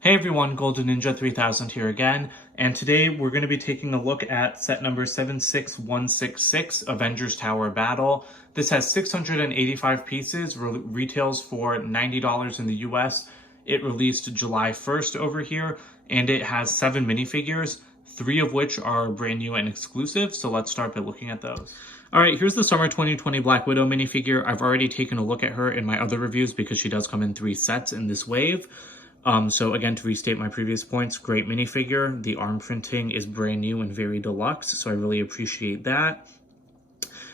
Hey everyone, Golden Ninja 3000 here again, and today we're going to be taking a look at set number 76166, Avengers Tower Battle. This has 685 pieces, retails for $90 in the US. It released July 1st over here, and it has 7 minifigures, 3 of which are brand new and exclusive, so let's start by looking at those. Alright, here's the Summer 2020 Black Widow minifigure. I've already taken a look at her in my other reviews because she does come in 3 sets in this wave. So again, to restate my previous points, great minifigure. The arm printing is brand new and very deluxe, so I really appreciate that.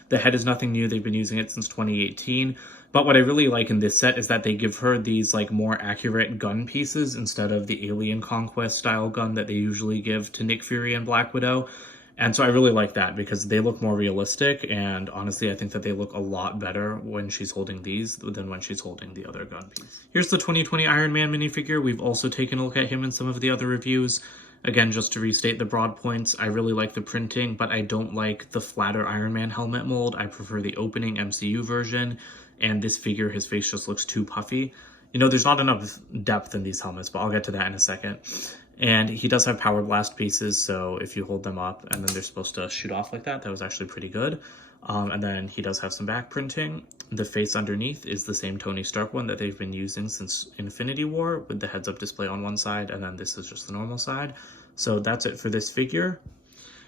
The head is nothing new. They've been using it since 2018. But what I really like in this set is that they give her these like more accurate gun pieces instead of the Alien Conquest style gun that they usually give to Nick Fury and Black Widow. And so I really like that because they look more realistic, and honestly I think that they look a lot better when she's holding these than when she's holding the other gun piece. Here's the 2020 Iron Man minifigure. We've also taken a look at him in some of the other reviews. Again, just to restate the broad points, I really like the printing, but I don't like the flatter Iron Man helmet mold. I prefer the opening MCU version, and this figure, his face just looks too puffy. You know, there's not enough depth in these helmets, but I'll get to that in a second. And he does have power blast pieces, so if you hold them up and then they're supposed to shoot off like that, that was actually pretty good. And then he does have some back printing. The face underneath is the same Tony Stark one that they've been using since Infinity War, with the heads-up display on one side, and then this is just the normal side. So that's it for this figure.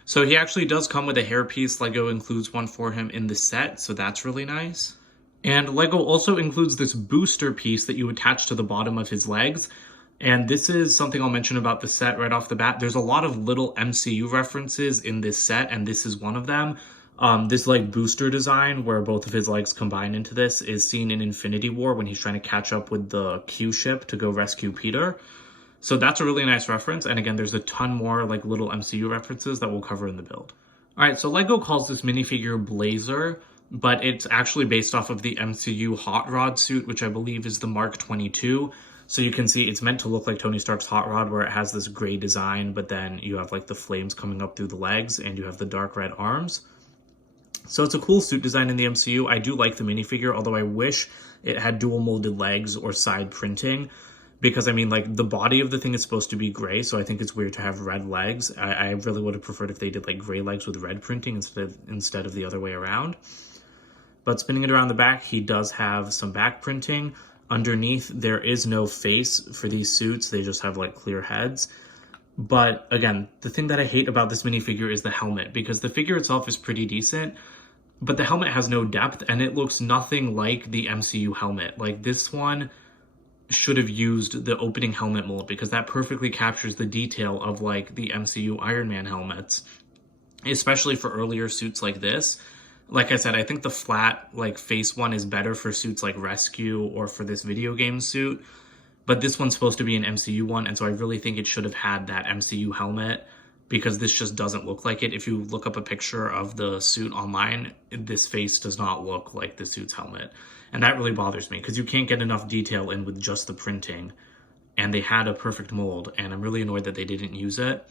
So he actually does come with a hairpiece. LEGO includes one for him in the set, so that's really nice. And LEGO also includes this booster piece that you attach to the bottom of his legs. And this is something I'll mention about the set right off the bat. There's a lot of little MCU references in this set, and this is one of them. This like booster design where both of his legs combine into this is seen in Infinity War when he's trying to catch up with the Q ship to go rescue Peter. So that's a really nice reference. And again, there's a ton more like little MCU references that we'll cover in the build. All right, so LEGO calls this minifigure Blazer, but it's actually based off of the MCU Hot Rod suit, which I believe is the Mark 22. So you can see it's meant to look like Tony Stark's Hot Rod, where it has this gray design, but then you have like the flames coming up through the legs and you have the dark red arms. So it's a cool suit design in the MCU. I do like the minifigure, although I wish it had dual molded legs or side printing, because I mean, like, the body of the thing is supposed to be gray, so I think it's weird to have red legs. I really would have preferred if they did like gray legs with red printing instead of the other way around. But spinning it around the back, he does have some back printing. Underneath, there is no face for these suits. They just have like clear heads. But again, the thing that I hate about this minifigure is the helmet, because the figure itself is pretty decent, but the helmet has no depth and it looks nothing like the MCU helmet. Like, this one should have used the opening helmet mold, because that perfectly captures the detail of like the MCU Iron Man helmets, especially for earlier suits like this. Like I said, I think the flat like face one is better for suits like Rescue or for this video game suit, but this one's supposed to be an MCU one, and so I really think it should have had that MCU helmet, because this just doesn't look like it. If you look up a picture of the suit online, this face does not look like the suit's helmet, and that really bothers me because you can't get enough detail in with just the printing, and they had a perfect mold, and I'm really annoyed that they didn't use it.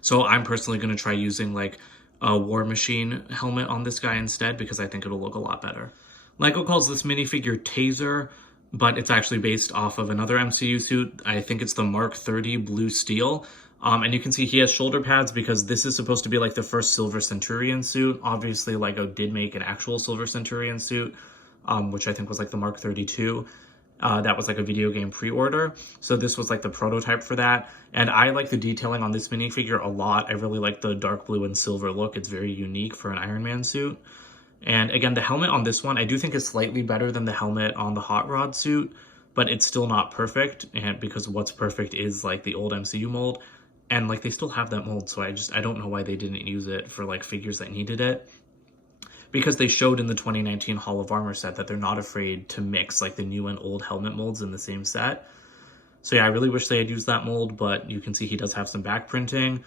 So I'm personally going to try using like a War Machine helmet on this guy instead, because I think it'll look a lot better. LEGO calls this minifigure Tazer, but it's actually based off of another MCU suit. I think it's the Mark 30 Blue Steel. And you can see he has shoulder pads because this is supposed to be like the first Silver Centurion suit. Obviously, LEGO did make an actual Silver Centurion suit, which I think was like the Mark 32. That was like a video game pre-order. So this was like the prototype for that. And I like the detailing on this minifigure a lot. I really like the dark blue and silver look. It's very unique for an Iron Man suit. And again, the helmet on this one, I do think is slightly better than the helmet on the Hot Rod suit, but it's still not perfect. And because what's perfect is like the old MCU mold. And like they still have that mold. So I don't know why they didn't use it for like figures that needed it. Because they showed in the 2019 Hall of Armor set that they're not afraid to mix like the new and old helmet molds in the same set. So yeah, I really wish they had used that mold, but you can see he does have some back printing,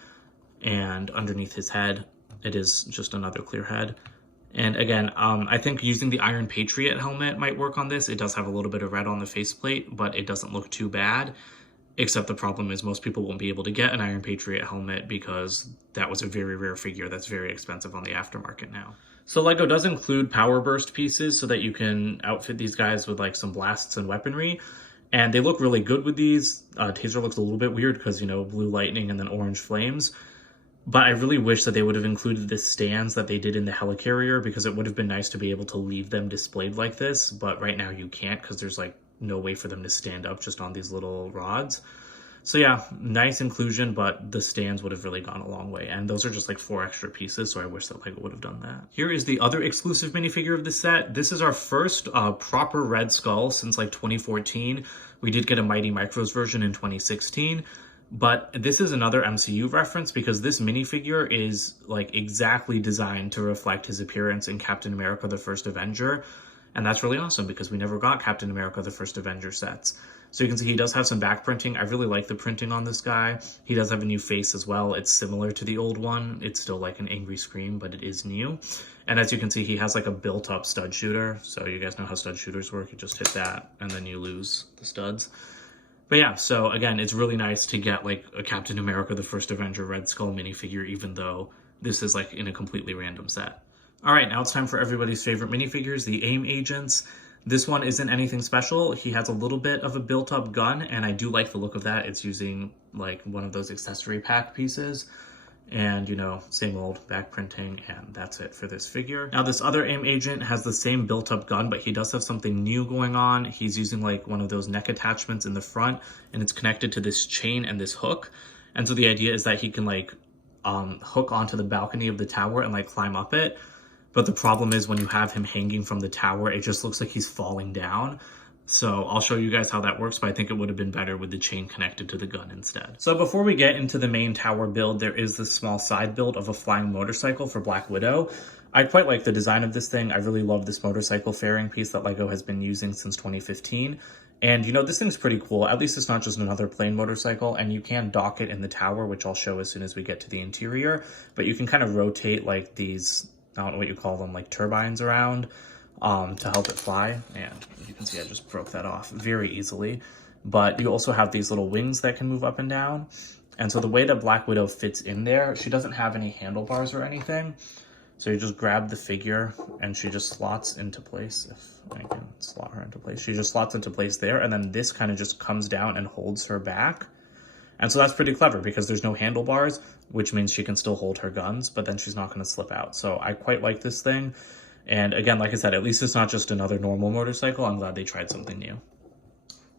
and underneath his head, it is just another clear head. And again, I think using the Iron Patriot helmet might work on this. It does have a little bit of red on the faceplate, but it doesn't look too bad. Except the problem is most people won't be able to get an Iron Patriot helmet because that was a very rare figure that's very expensive on the aftermarket now. So LEGO does include power burst pieces so that you can outfit these guys with like some blasts and weaponry. And they look really good with these. Taser looks a little bit weird because, you know, blue lightning and then orange flames. But I really wish that they would have included the stands that they did in the helicarrier, because it would have been nice to be able to leave them displayed like this. But right now you can't, because there's like no way for them to stand up just on these little rods. So yeah, nice inclusion, but the stands would have really gone a long way. And those are just like 4 extra pieces, so I wish that Lego would have done that. Here is the other exclusive minifigure of the set. This is our first proper Red Skull since like 2014. We did get a Mighty Micros version in 2016. But this is another MCU reference, because this minifigure is like exactly designed to reflect his appearance in Captain America: The First Avenger. And that's really awesome, because we never got Captain America: The First Avenger sets. So you can see he does have some back printing. I really like the printing on this guy. He does have a new face as well. It's similar to the old one. It's still like an angry scream, but it is new. And as you can see, he has like a built-up stud shooter. So you guys know how stud shooters work. You just hit that, and then you lose the studs. But yeah, so again, it's really nice to get like a Captain America: The First Avenger Red Skull minifigure, even though this is like in a completely random set. All right, now it's time for everybody's favorite minifigures, the AIM agents. This one isn't anything special. He has a little bit of a built-up gun, and I do like the look of that. It's using like one of those accessory pack pieces. And, you know, same old back printing, and that's it for this figure. Now, this other AIM agent has the same built-up gun, but he does have something new going on. He's using like one of those neck attachments in the front, and it's connected to this chain and this hook. And so the idea is that he can like hook onto the balcony of the tower and like climb up it. But the problem is, when you have him hanging from the tower, it just looks like he's falling down. So I'll show you guys how that works, but I think it would have been better with the chain connected to the gun instead. So before we get into the main tower build, there is this small side build of a flying motorcycle for Black Widow. I quite like the design of this thing. I really love this motorcycle fairing piece that Lego has been using since 2015. And, you know, this thing's pretty cool. At least it's not just another plain motorcycle, and you can dock it in the tower, which I'll show as soon as we get to the interior. But you can kind of rotate like these, I don't know what you call them, like turbines around to help it fly. And you can see I just broke that off very easily. But you also have these little wings that can move up and down. And so the way that Black Widow fits in there, she doesn't have any handlebars or anything. So you just grab the figure and she just slots into place. If I can slot her into place. She just slots into place there. And then this kind of just comes down and holds her back. And so that's pretty clever, because there's no handlebars, which means she can still hold her guns, but then she's not going to slip out. So I quite like this thing. And again, like I said, at least it's not just another normal motorcycle. I'm glad they tried something new.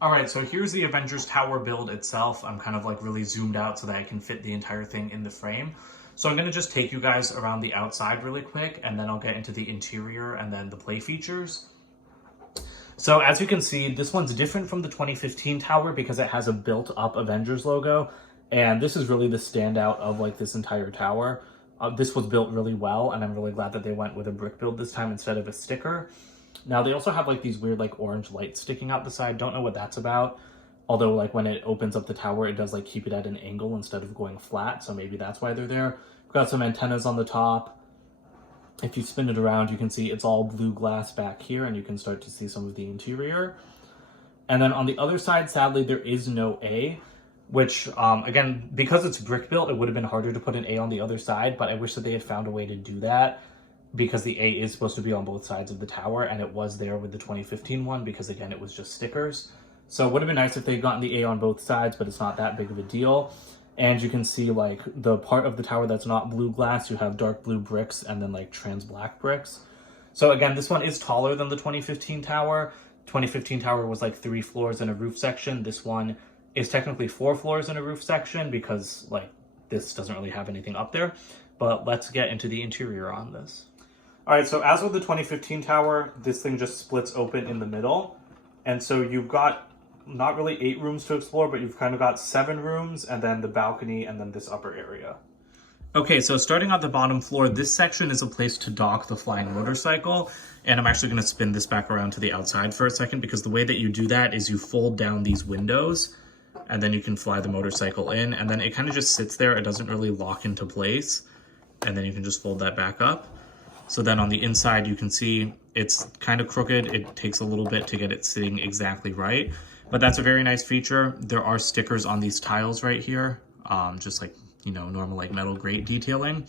All right, so here's the Avengers Tower build itself. I'm kind of like really zoomed out so that I can fit the entire thing in the frame. So I'm going to just take you guys around the outside really quick, and then I'll get into the interior and then the play features. So as you can see, this one's different from the 2015 tower because it has a built-up Avengers logo, and this is really the standout of like this entire tower. This was built really well, and I'm really glad that they went with a brick build this time instead of a sticker. Now they also have like these weird like orange lights sticking out the side. Don't know what that's about. Although like when it opens up the tower, it does like keep it at an angle instead of going flat. So maybe that's why they're there. We've got some antennas on the top. If you spin it around, you can see it's all blue glass back here, and you can start to see some of the interior. And then on the other side, sadly, there is no A, which again, because it's brick built, it would have been harder to put an A on the other side, but I wish that they had found a way to do that, because the A is supposed to be on both sides of the tower, and it was there with the 2015 one, because again, it was just stickers. So it would have been nice if they'd gotten the A on both sides, but it's not that big of a deal. And you can see like the part of the tower that's not blue glass, you have dark blue bricks and then like trans black bricks. So again, this one is taller than the 2015 tower. 2015 tower was like 3 floors and a roof section. This one is technically 4 floors and a roof section, because like this doesn't really have anything up there. But let's get into the interior on this. All right, so as with the 2015 tower, this thing just splits open in the middle. And so you've got not really 8 rooms to explore, but you've kind of got 7 rooms, and then the balcony, and then this upper area. Okay, so starting on the bottom floor, this section is a place to dock the flying motorcycle. And I'm actually going to spin this back around to the outside for a second, because the way that you do that is you fold down these windows, and then you can fly the motorcycle in, and then it kind of just sits there. It doesn't really lock into place, and then you can just fold that back up. So then on the inside, you can see it's kind of crooked. It takes a little bit to get it sitting exactly right, but that's a very nice feature. There are stickers on these tiles right here, just like, you know, normal like metal grate detailing.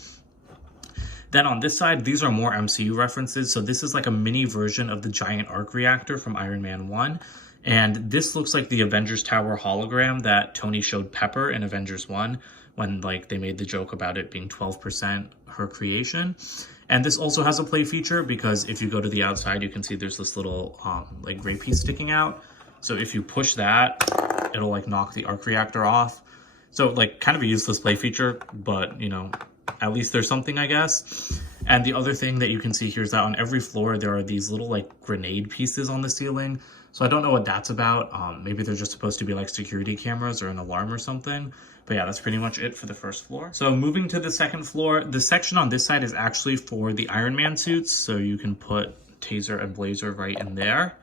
Then on this side, these are more MCU references. So this is like a mini version of the giant arc reactor from Iron Man 1. And this looks like the Avengers Tower hologram that Tony showed Pepper in Avengers 1 when like they made the joke about it being 12% her creation. And this also has a play feature because if you go to the outside, you can see there's this little like gray piece sticking out. So if you push that, it'll like knock the arc reactor off. So like kind of a useless play feature, but you know, at least there's something, I guess. And the other thing that you can see here is that on every floor, there are these little like grenade pieces on the ceiling. So I don't know what that's about. Maybe they're just supposed to be like security cameras or an alarm or something. But yeah, that's pretty much it for the first floor. So moving to the second floor, the section on this side is actually for the Iron Man suits. So you can put Tazer and Blazer right in there.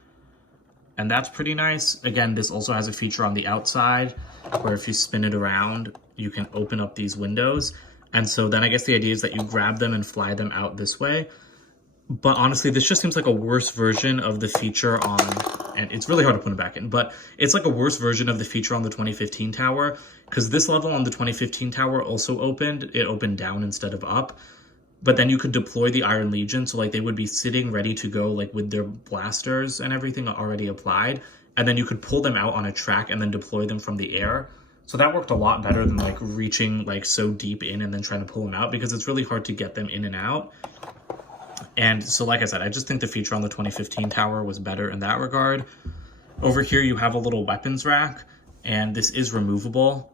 And that's pretty nice. Again, this also has a feature on the outside where if you spin it around, you can open up these windows. And so then I guess the idea is that you grab them and fly them out this way. But honestly, this just seems like a worse version of the feature on, and it's really hard to put it back in, but it's like a worse version of the feature on the 2015 tower, because this level on the 2015 tower also opened. It opened down instead of up. But then you could deploy the Iron Legion, so like they would be sitting ready to go like with their blasters and everything already applied. And then you could pull them out on a track and then deploy them from the air. So that worked a lot better than like reaching like so deep in and then trying to pull them out, because it's really hard to get them in and out. And so like I said, I just think the feature on the 2015 tower was better in that regard. Over here you have a little weapons rack, and this is removable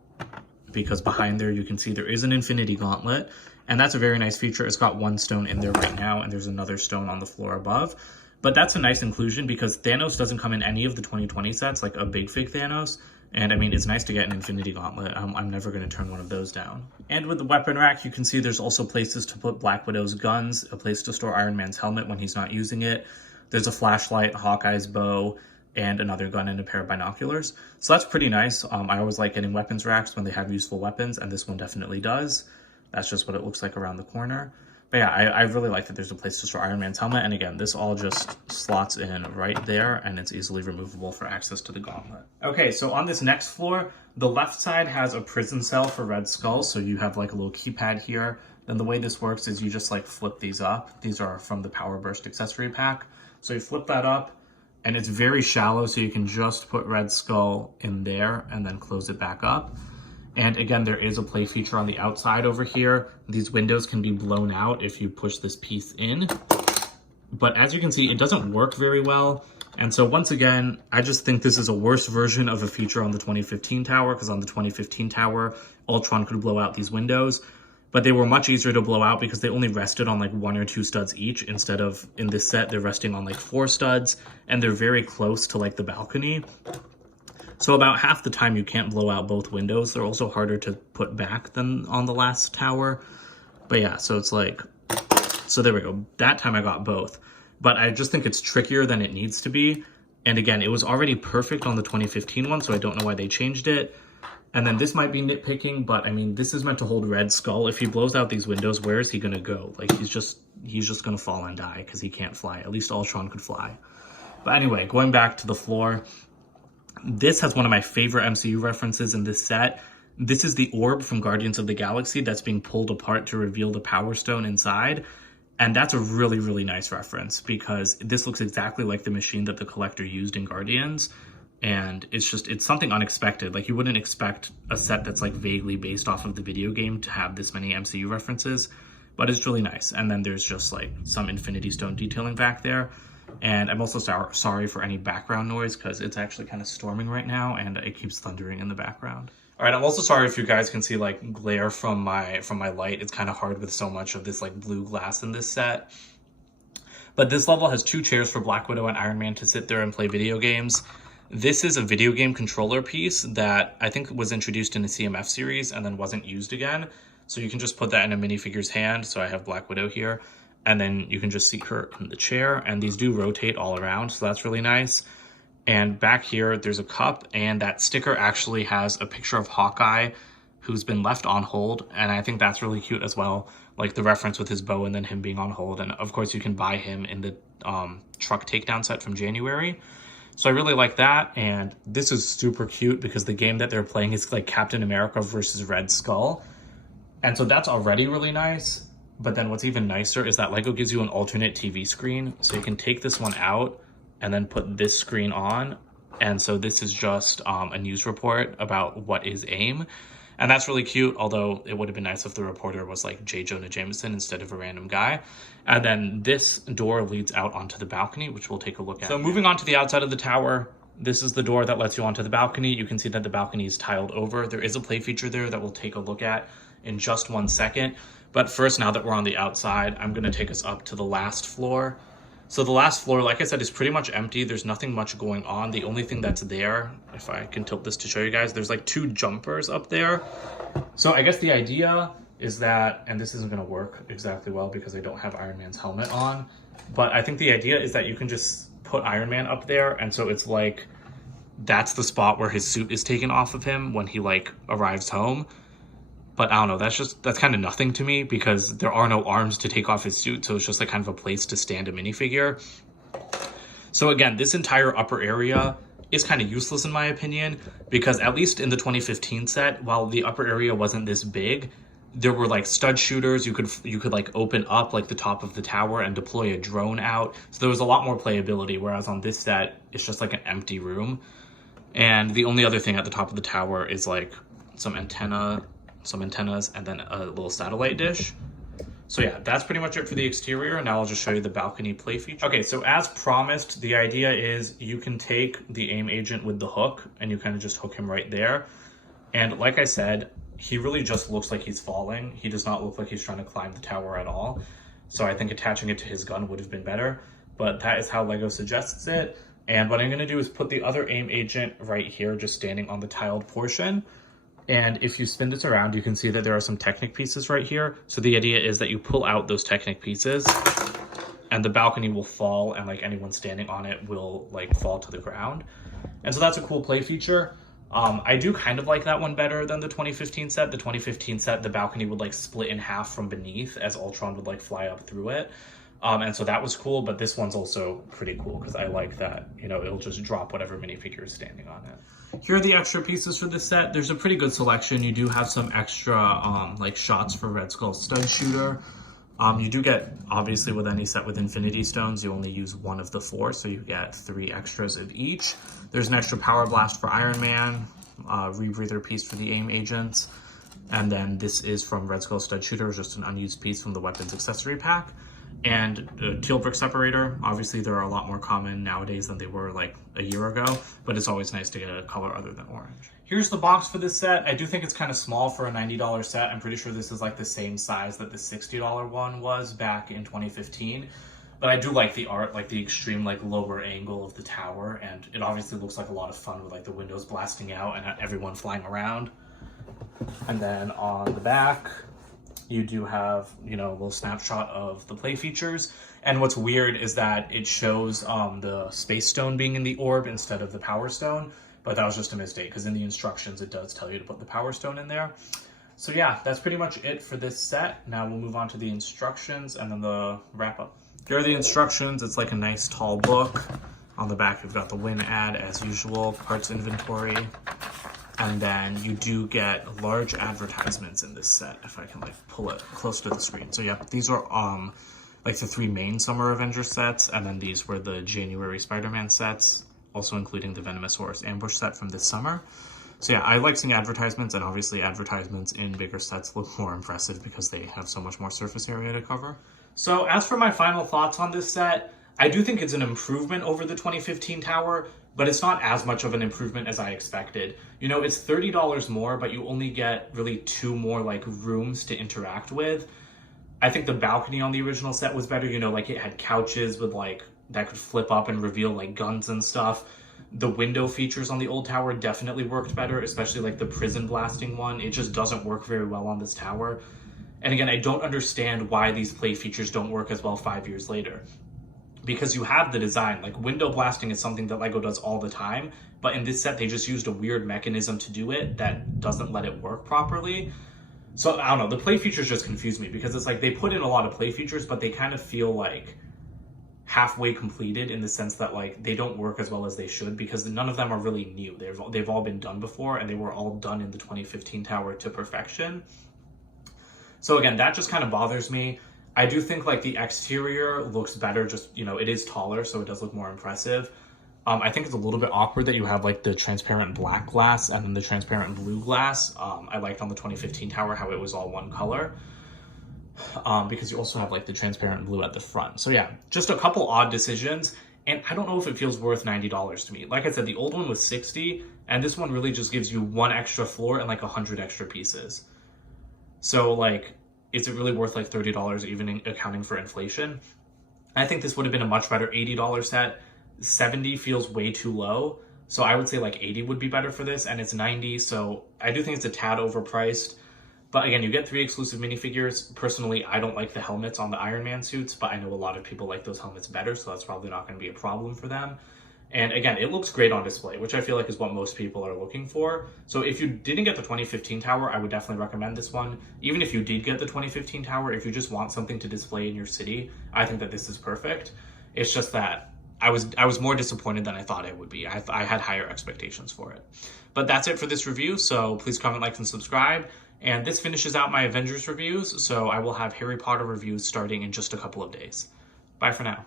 because behind there you can see there is an infinity gauntlet, and that's a very nice feature. It's got one stone in there right now, and there's another stone on the floor above. But that's a nice inclusion because Thanos doesn't come in any of the 2020 sets, like a big fig Thanos. And I mean, it's nice to get an Infinity Gauntlet. I'm never going to turn one of those down. And with the weapon rack, you can see there's also places to put Black Widow's guns, a place to store Iron Man's helmet when he's not using it. There's a flashlight, Hawkeye's bow, and another gun and a pair of binoculars. So that's pretty nice. I always like getting weapons racks when they have useful weapons, and this one definitely does. That's just what it looks like around the corner. But yeah, I really like that there's a place to store Iron Man's helmet. And again, this all just slots in right there, and it's easily removable for access to the gauntlet. Okay, so on this next floor, the left side has a prison cell for Red Skull. So you have like a little keypad here. Then the way this works is you just like flip these up. These are from the Power Burst accessory pack. So you flip that up, and it's very shallow. So you can just put Red Skull in there and then close it back up. And again, there is a play feature on the outside over here. These windows can be blown out if you push this piece in. But as you can see, it doesn't work very well. And so once again, I just think this is a worse version of a feature on the 2015 tower, because on the 2015 tower, Ultron could blow out these windows. But they were much easier to blow out because they only rested on like 1 or 2 studs each, instead of in this set, they're resting on like 4 studs, and they're very close to like the balcony. So about half the time you can't blow out both windows. They're also harder to put back than on the last tower. But yeah, so it's like, so there we go. That time I got both. But I just think it's trickier than it needs to be. And again, it was already perfect on the 2015 one, so I don't know why they changed it. And then this might be nitpicking, but I mean, this is meant to hold Red Skull. If he blows out these windows, where is he going to go? Like, he's just going to fall and die because he can't fly. At least Ultron could fly. But anyway, going back to the floor, this has one of my favorite MCU references in this set. This is the orb from Guardians of the Galaxy that's being pulled apart to reveal the Power Stone inside. And that's a really, really nice reference because this looks exactly like the machine that the Collector used in Guardians. And it's something unexpected. Like, you wouldn't expect a set that's like vaguely based off of the video game to have this many MCU references, but it's really nice. And then there's just like some Infinity Stone detailing back there. And I'm also sorry for any background noise because it's actually kind of storming right now and it keeps thundering in the background. All right, I'm also sorry if you guys can see like glare from my light. It's kind of hard with so much of this like blue glass in this set. But this level has 2 chairs for Black Widow and Iron Man to sit there and play video games. This is a video game controller piece that I think was introduced in the CMF series and then wasn't used again. So you can just put that in a minifigure's hand. So I have Black Widow here. And then you can just see her in the chair, and these do rotate all around, so that's really nice. And back here, there's a cup, and that sticker actually has a picture of Hawkeye, who's been left on hold, and I think that's really cute as well, like the reference with his bow and then him being on hold. And of course, you can buy him in the truck takedown set from January. So I really like that, and this is super cute because the game that they're playing is like Captain America versus Red Skull, and so that's already really nice. But then what's even nicer is that LEGO gives you an alternate TV screen. So you can take this one out and then put this screen on. And so this is just a news report about what is AIM. And that's really cute, although it would have been nice if the reporter was like J. Jonah Jameson instead of a random guy. And then this door leads out onto the balcony, which we'll take a look at. So moving on to the outside of the tower, this is the door that lets you onto the balcony. You can see that the balcony is tiled over. There is a play feature there that we'll take a look at in just 1 second. But first, now that we're on the outside, I'm going to take us up to the last floor. So the last floor, like I said, is pretty much empty. There's nothing much going on. The only thing that's there, if I can tilt this to show you guys, there's like 2 jumpers up there. So I guess the idea is that, and this isn't going to work exactly well because I don't have Iron Man's helmet on, but I think the idea is that you can just put Iron Man up there, and so it's like that's the spot where his suit is taken off of him when he like arrives home. But I don't know, that's kind of nothing to me because there are no arms to take off his suit, so it's just like kind of a place to stand a minifigure. So again, this entire upper area is kind of useless in my opinion, because at least in the 2015 set, while the upper area wasn't this big, there were like stud shooters. You could like open up like the top of the tower and deploy a drone out. So there was a lot more playability, whereas on this set, it's just like an empty room. And the only other thing at the top of the tower is like some antennas, and then a little satellite dish. So yeah, that's pretty much it for the exterior. Now I'll just show you the balcony play feature. Okay, so as promised, the idea is you can take the AIM agent with the hook and you kind of just hook him right there. And like I said, he really just looks like he's falling. He does not look like he's trying to climb the tower at all. So I think attaching it to his gun would have been better, but that is how LEGO suggests it. And what I'm gonna do is put the other AIM agent right here, just standing on the tiled portion. And if you spin this around, you can see that there are some Technic pieces right here. So the idea is that you pull out those Technic pieces and the balcony will fall, and like anyone standing on it will like fall to the ground. And so that's a cool play feature. I do kind of like that one better than the 2015 set. The 2015 set, the balcony would like split in half from beneath as Ultron would like fly up through it. And so that was cool, but this one's also pretty cool because I like that, you know, it'll just drop whatever minifigure is standing on it. Here are the extra pieces for this set. There's a pretty good selection. You do have some extra like shots for Red Skull stud shooter. You do get, obviously with any set with Infinity Stones, you only use 1 of the 4, so you get 3 extras of each. There's an extra Power Blast for Iron Man, Rebreather piece for the AIM agents, and then this is from Red Skull stud shooter, just an unused piece from the weapons accessory pack. And a teal brick separator. Obviously, they're a lot more common nowadays than they were like a year ago, but it's always nice to get a color other than orange. Here's the box for this set. I do think it's kind of small for a $90 set. I'm pretty sure this is like the same size that the $60 one was back in 2015. But I do like the art, like the extreme like lower angle of the tower, and it obviously looks like a lot of fun with like the windows blasting out and everyone flying around. And then on the back, you do have, you know, a little snapshot of the play features. And what's weird is that it shows the space stone being in the orb instead of the power stone, but that was just a mistake because in the instructions it does tell you to put the power stone in there. So yeah, that's pretty much it for this set. Now we'll move on to the instructions and then the wrap up. Here are the instructions. It's like a nice tall book. On the back you've got the win ad as usual, parts inventory. And then you do get large advertisements in this set, if I can like pull it close to the screen. So yeah, these are like the 3 main Summer Avengers sets, and then these were the January Spider-Man sets, also including the Venomous Horus Ambush set from this summer. So yeah, I like seeing advertisements, and obviously advertisements in bigger sets look more impressive because they have so much more surface area to cover. So as for my final thoughts on this set, I do think it's an improvement over the 2015 tower, but it's not as much of an improvement as I expected. You know, it's $30 more, but you only get really 2 more like rooms to interact with. I think the balcony on the original set was better. You know, like it had couches with like that could flip up and reveal like guns and stuff. The window features on the old tower definitely worked better, especially like the prison blasting one. It just doesn't work very well on this tower. And again, I don't understand why these play features don't work as well 5 years later. Because you have the design, like window blasting is something that LEGO does all the time, but in this set they just used a weird mechanism to do it that doesn't let it work properly. So I don't know, the play features just confuse me because it's like they put in a lot of play features, but they kind of feel like halfway completed in the sense that like they don't work as well as they should because none of them are really new. They've all been done before and they were all done in the 2015 tower to perfection. So again, that just kind of bothers me. I do think like the exterior looks better, just, you know, it is taller, so it does look more impressive. I think it's a little bit awkward that you have like the transparent black glass and then the transparent blue glass. I liked on the 2015 tower how it was all one color. Because you also have like the transparent blue at the front. So yeah, just a couple odd decisions. And I don't know if it feels worth $90 to me. Like I said, the old one was $60, and this one really just gives you one extra floor and like 100 extra pieces. So like, is it really worth like $30 even accounting for inflation? I think this would have been a much better $80 set. 70 feels way too low. So I would say like 80 would be better for this, and it's 90. So I do think it's a tad overpriced. But again, you get 3 exclusive minifigures. Personally, I don't like the helmets on the Iron Man suits, but I know a lot of people like those helmets better, so that's probably not going to be a problem for them. And again, it looks great on display, which I feel like is what most people are looking for. So if you didn't get the 2015 tower, I would definitely recommend this one. Even if you did get the 2015 tower, if you just want something to display in your city, I think that this is perfect. It's just that I was more disappointed than I thought I would be. I had higher expectations for it. But that's it for this review, so please comment, like, and subscribe. And this finishes out my Avengers reviews, so I will have Harry Potter reviews starting in just a couple of days. Bye for now.